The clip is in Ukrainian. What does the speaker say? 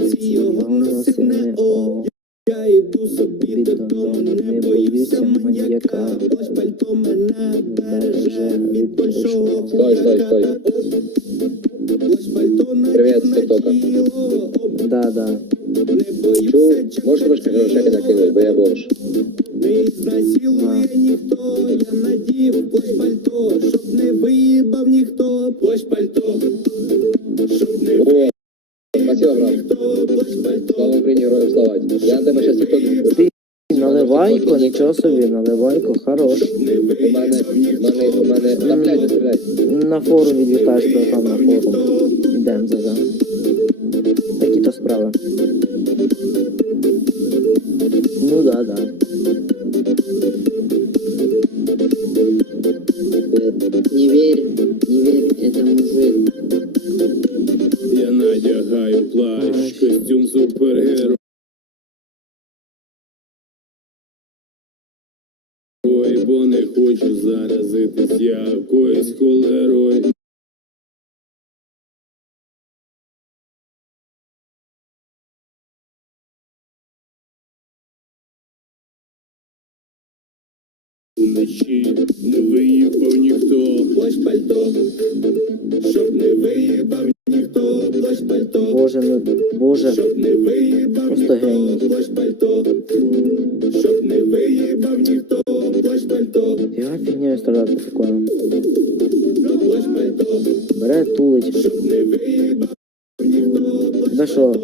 вулиці його носив не о. Я йду собі додому, не боюся маньяка. Плащ пальто мене береже від большого Стой, стой, стой. Плащ пальто Привет, на тіло, Да, да. не боюся Чу, можеш трошки грошей накинути, бо я бомж. Не знасилує ніхто, я надів плащ пальто, щоб не виїбав ніхто, плащ пальто, щоб не О, Слава Україні, героям слава. Я. Наливайко, нічого собі, наливайко, хорош. У мене, у мене, у мене... Та, блядь, стріляй. На форум відвітаєш, бо там на форум. Ідем за за. Такі то справи. Ну да, да. Не верь, не верь, это мужик. Я надягаю плащ, костюм супергерой. Ой, бо не хочу заразитись якоюсь холерою. Уночі не виїхав ніхто. Плащ пальто, Боже, ну, Боже. Просто геній. Я фігнею страдати прикольно. Бере, тулить. Да що?